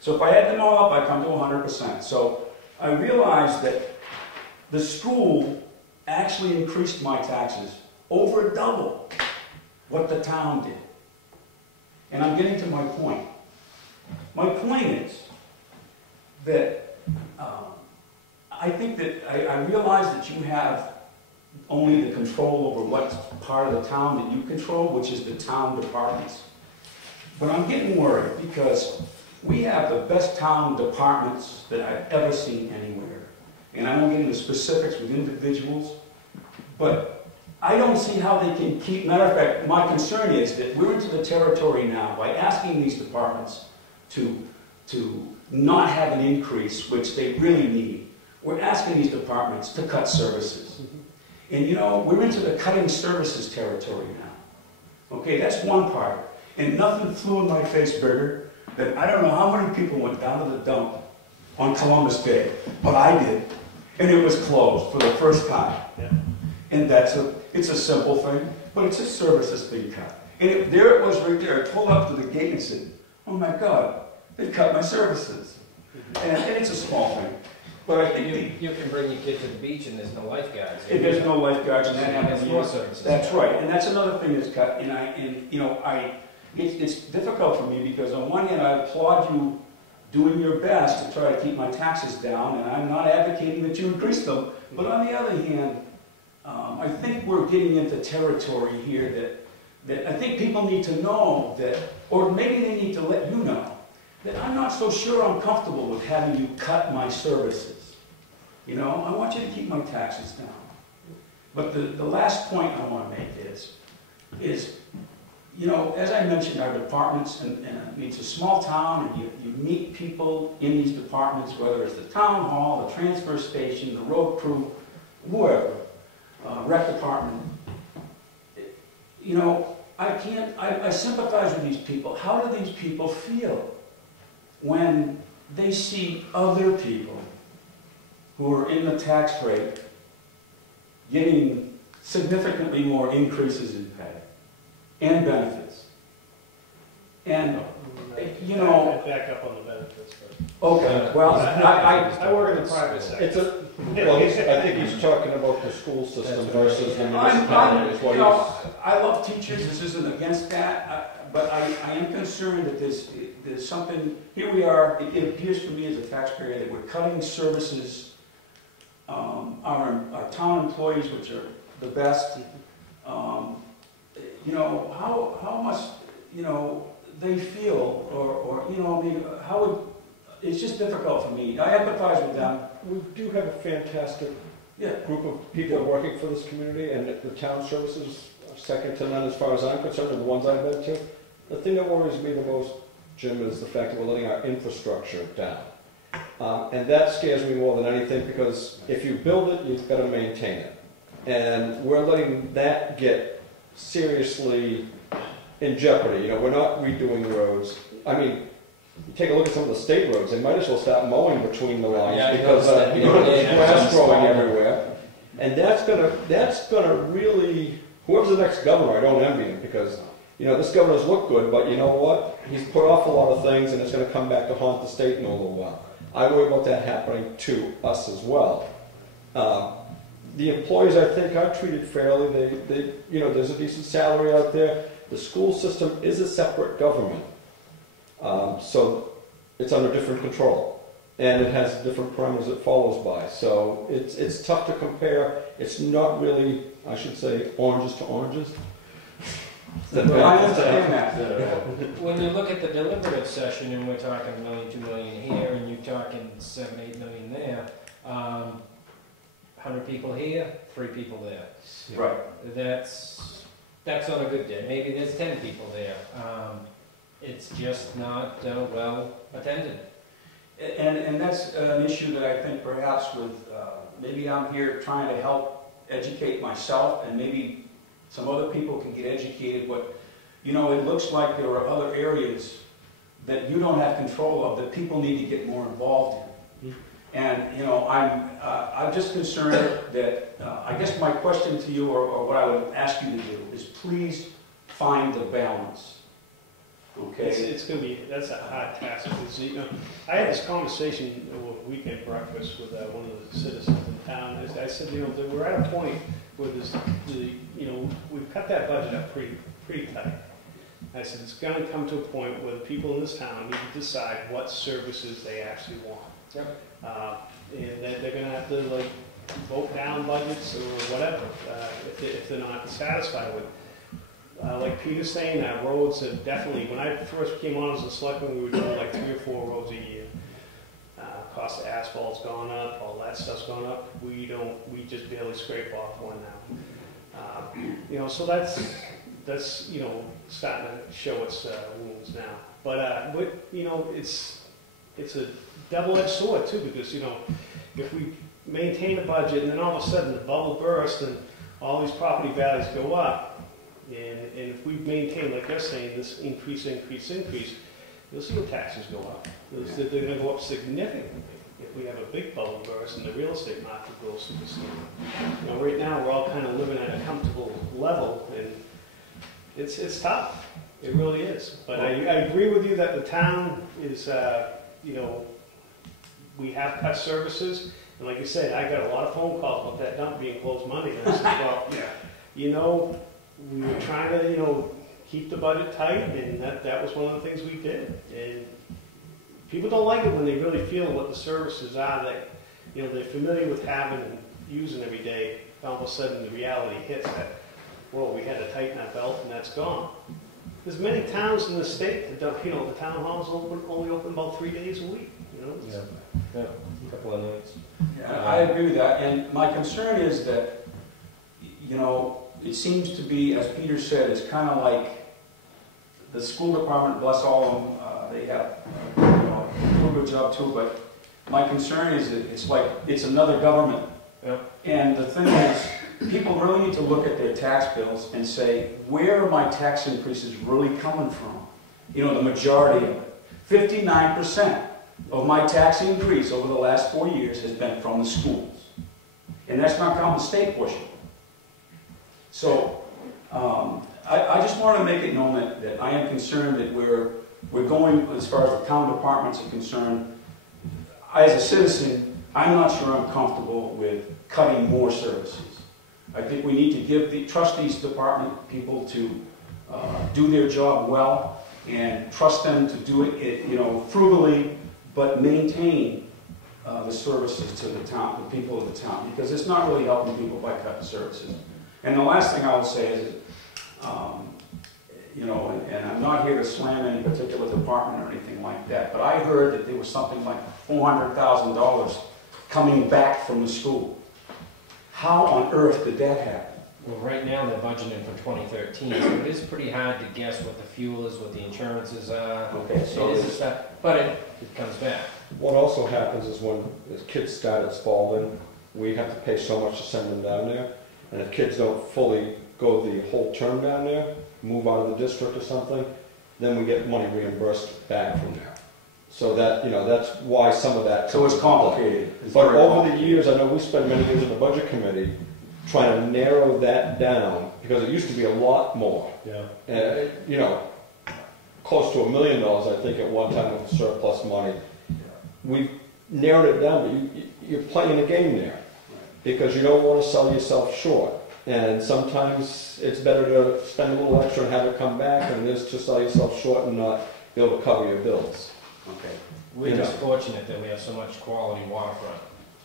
So if I add them all up, I come to 100%. So I realized that the school actually increased my taxes over double what the town did. And I'm getting to my point. My point is that I think that I realize that you have only the control over what part of the town that you control, which is the town departments. But I'm getting worried because we have the best town departments that I've ever seen anywhere. And I won't get into specifics with individuals, but I don't see how they can keep, matter of fact, my concern is that we're into the territory now by asking these departments to not have an increase, which they really need. We're asking these departments to cut services. And you know, we're into the cutting services territory now. Okay, that's one part. And nothing flew in my face bigger than, I don't know how many people went down to the dump on Columbus Day, but I did. And it was closed for the first time. Yeah. And it's a simple thing, but it's a services being cut. And there it was right there. I pulled up to the gate and said, oh my God, they cut my services. And it's a small thing. But I think you can bring your kid to the beach and there's no lifeguards. There's no lifeguards, and that's more services. That's right, and that's another thing that's cut. And you know, it's difficult for me because on one hand I applaud you doing your best to try to keep my taxes down, and I'm not advocating that you increase them. But on the other hand, I think we're getting into territory here that I think people need to know that, or maybe they need to let you know, that I'm not so sure I'm comfortable with having you cut my services. You know, I want you to keep my taxes down. But the last point I want to make is, you know, as I mentioned, our departments, and I mean, it's a small town, and you meet people in these departments, whether it's the town hall, the transfer station, the road crew, whoever, rec department. You know, I sympathize with these people. How do these people feel when they see other people who are in the tax rate getting significantly more increases in pay and benefits? And, you know... Back up on the benefits first. Okay, well, I work in the private sector. Well, I think he's talking about the school system versus the municipality. You know, I love teachers, this isn't against that, but I am concerned that there's something, here we are, it appears to me as a taxpayer that we're cutting services, our town employees, which are the best, you know, how much, you know, they feel, or you know, I mean, how would, it's just difficult for me. I empathize with them. We do have a fantastic group of people working for this community, and the town services are second to none as far as I'm concerned, and the ones I've been to. The thing that worries me the most, Jim, is the fact that we're letting our infrastructure down. And that scares me more than anything, because if you build it, you've got to maintain it. And we're letting that get seriously in jeopardy. You know, we're not redoing roads. I mean, you take a look at some of the state roads, they might as well start mowing between the lines, because you know, there's grass growing everywhere. And that's gonna really, whoever's the next governor, I don't envy him, because you know, this governor's looked good, but you know what? He's put off a lot of things, and it's going to come back to haunt the state in a little while. I worry about that happening to us as well. The employees, I think, are treated fairly. They, you know, there's a decent salary out there. The school system is a separate government, so it's under different control, and it has different parameters it follows by. So it's tough to compare. It's not really, I should say, oranges to oranges. I understand that. When you look at the deliberative session, and we're talking $1 million, $2 million here, and you're talking $7, $8 million there, 100 people here, 3 people there. Right. That's on a good day. Maybe there's 10 people there. It's just not well attended. And that's an issue that I think perhaps with, maybe I'm here trying to help educate myself, and maybe some other people can get educated, but you know, it looks like there are other areas that you don't have control of that people need to get more involved in. And you know, I'm just concerned that, I guess my question to you, or what I would ask you to do, is please find the balance okay? It's gonna be, that's a hard task, because, you know, I had this conversation over weekend breakfast with one of the citizens in town. I said, you know, that we're at a point where you know, we've cut that budget up pretty tight. I said, it's gonna come to a point where the people in this town need to decide what services they actually want. Yep. And that they're gonna have to, like, vote down budgets or whatever, if they're not satisfied with. Like Peter's saying, roads have definitely, when I first came on as a selectman, we were doing like 3 or 4 roads a year. Cost of asphalt's gone up, all that stuff's gone up. We just barely scrape off one now. You know, so that's, you know, starting to show its wounds now. But you know, it's a double-edged sword too, because, you know, if we maintain a budget and then all of a sudden the bubble bursts and all these property values go up, and if we maintain, like you're saying, this increase, you'll see the taxes go up. They're going to go up significantly if we have a big bubble burst and the real estate market goes through the ceiling. You know, right now we're all kind of living at a comfortable level, and it's tough. It really is. But I agree with you that the town is, you know, we have cut services, and like you said, I got a lot of phone calls about that dump being closed Monday, and I said, well, you know, we were trying to, you know, keep the budget tight, and that was one of the things we did. And people don't like it when they really feel what the services are that, you know, they're familiar with having and using every day. All of a sudden the reality hits that, well, we had to tighten our belt and that's gone. There's many towns in the state that don't, you know, the town hall's only open about 3 days a week, you know. Yeah, a couple of nights. Yeah, I agree with that, and my concern is that, you know, it seems to be, as Peter said, it's kind of like the school department, bless all of them, they have, you know, do a good job too, but my concern is that it's like, it's another government. Yep. And the thing is, people really need to look at their tax bills and say, where are my tax increases really coming from? You know, the majority of it. 59% of my tax increase over the last 4 years has been from the schools. And that's not counting the state portion. So, I just want to make it known that I am concerned that we're going, as far as the town departments are concerned, as a citizen, I'm not sure I'm comfortable with cutting more services. I think we need to give trust these department people to do their job well, and trust them to do it, you know, frugally, but maintain the services to the town, the people of the town, because it's not really helping people by cutting services. And the last thing I will say is, you know, and I'm not here to slam any particular department or anything like that, but I heard that there was something like $400,000 coming back from the school. How on earth did that happen? Well, right now they're budgeting for 2013, so it is pretty hard to guess what the fuel is, what the insurances are. Okay, so it is a stuff, but it comes back. What also happens is when the kids start at Spalding, we have to pay so much to send them down there. And if kids don't fully go the whole term down there, move out of the district or something, then we get money reimbursed back from there. So that, you know, that's why some of that. So it's complicated. But over the years, I know we spent many years in the budget committee trying to narrow that down, because it used to be a lot more. Yeah. You know, close to $1 million, I think, at one time with surplus money. We've narrowed it down, but you're playing a game there, because you don't want to sell yourself short. And sometimes it's better to spend a little extra and have it come back than it is to sell yourself short and not be able to cover your bills. Okay. We're just fortunate that we have so much quality waterfront.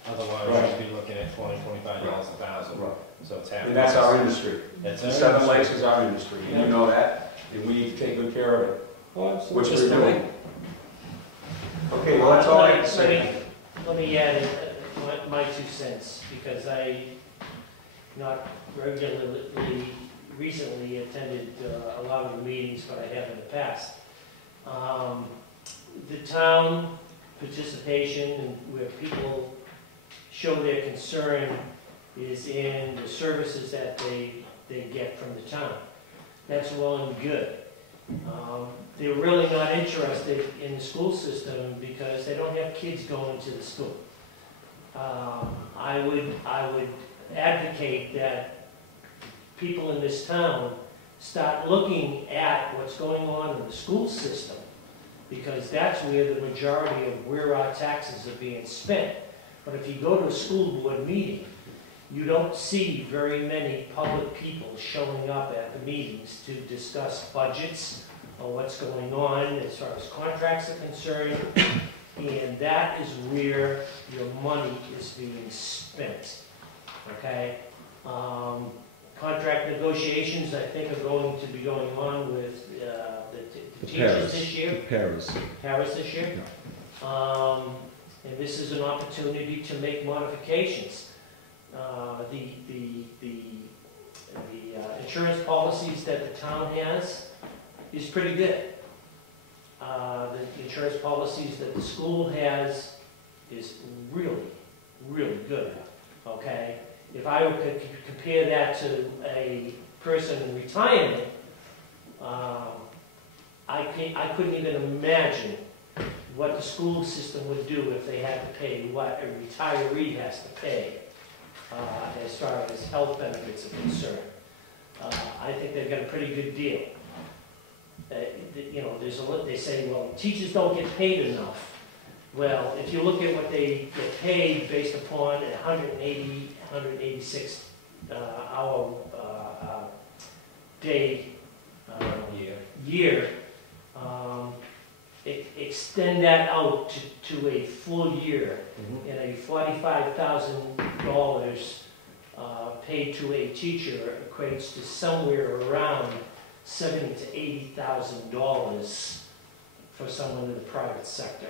Otherwise, we'd be looking at $20, $25 a thousand. Right. So it's happening. And that's our industry. That's our Seven industry. Lakes is our industry, and you know that, and we need to take good care of it, Oh, absolutely. which Just we're the way- doing. Okay, well, that's all I have to say. Let me add my 2 cents, because I not regularly, recently attended a lot of the meetings, but I have in the past. The town participation and where people show their concern is in the services that they get from the town. That's well and good. They're really not interested in the school system because they don't have kids going to the school. I would advocate that people in this town start looking at what's going on in the school system, because that's where the majority of where our taxes are being spent. But if you go to a school board meeting, you don't see very many public people showing up at the meetings to discuss budgets or what's going on as far as contracts are concerned. And that is where your money is being spent, okay? Contract negotiations, I think, are going to be going on with the teachers this year. Paris this year. Yeah. And this is an opportunity to make modifications. The insurance policies that the town has is pretty good. The insurance policies that the school has is really, really good, okay? If I were to compare that to a person in retirement, I couldn't even imagine what the school system would do if they had to pay what a retiree has to pay as far as health benefits are concerned. I think they've got a pretty good deal. You know, they say, well, teachers don't get paid enough. Well, if you look at what they get paid based upon a 186 hour day year, extend that out to a full year, and a $45,000 paid to a teacher equates to somewhere around $70,000 to $80,000 for someone in the private sector.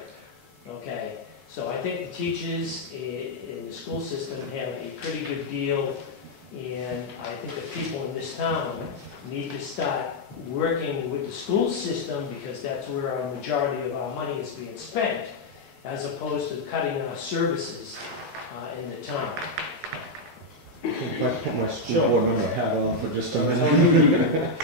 Okay, so I think the teachers in the school system have a pretty good deal, and I think the people in this town need to start working with the school system, because that's where our majority of our money is being spent, as opposed to cutting our services in the town. If I put my school board member hat on for just a minute.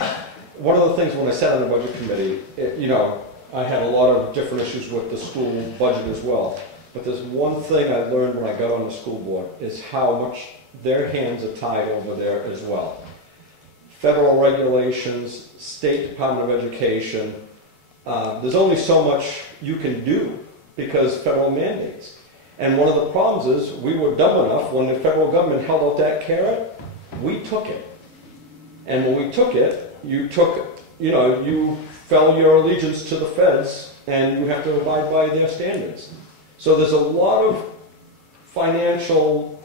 One of the things when I sat on the budget committee, you know, I had a lot of different issues with the school budget as well. But there's one thing I learned when I got on the school board, is how much their hands are tied over there as well. Federal regulations, State Department of Education, there's only so much you can do because federal mandates. And one of the problems is we were dumb enough when the federal government held out that carrot, we took it. And when we took it, you took, you know, you fell your allegiance to the feds and you have to abide by their standards. So there's a lot of financial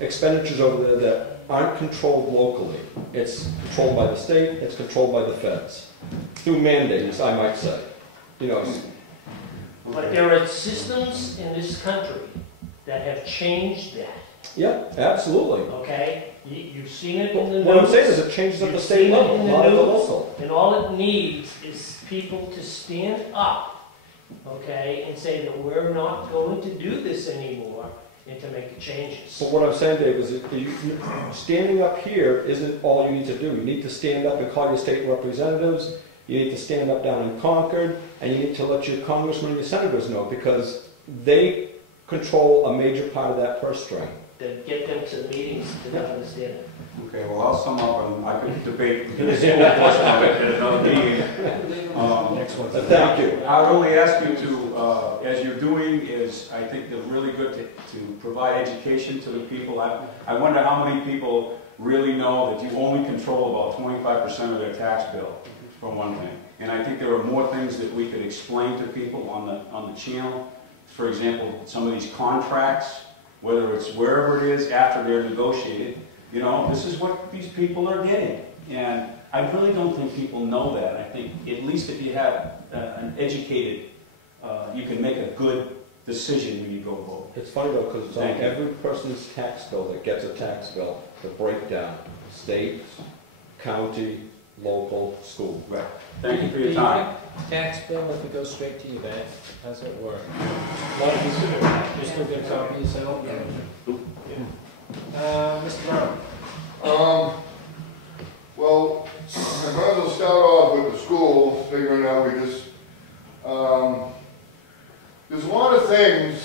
expenditures over there that aren't controlled locally. It's controlled by the state, it's controlled by the feds. Through mandates, I might say. You know. But there are systems in this country that have changed that. Yeah, absolutely. Okay? You've seen it in the news. What I'm saying is it changes at the state level, not at the local. And all it needs is people to stand up, okay, and say that we're not going to do this anymore, and to make the changes. But what I'm saying, Dave, is standing up here isn't all you need to do. You need to stand up and call your state representatives. You need to stand up down in Concord, and you need to let your congressmen and your senators know, because they control a major part of that purse string. Then get them to the meetings to understand it. Okay, well, I'll sum up, and I could debate the school portion of it at another meeting. Next one. Thank you. I would only ask you to, as you're doing, is I think they're really good to provide education to the people. I wonder how many people really know that you only control about 25% of their tax bill, for one thing. And I think there are more things that we could explain to people on the channel. For example, some of these contracts, whether it's wherever it is after they're negotiated, you know, this is what these people are getting. And I really don't think people know that. I think at least if you have an educated, you can make a good decision when you go vote. It's funny though, because it's on every person's tax bill that gets a tax bill, the breakdown, state, county, local, school. Right. Thank you for your time. Tax bill, if it goes straight to your bank, how's it work? A lot of these are just a good copy yourself. Mr. Brown. Well, I might as well start off with the school, figuring out we just, there's a lot of things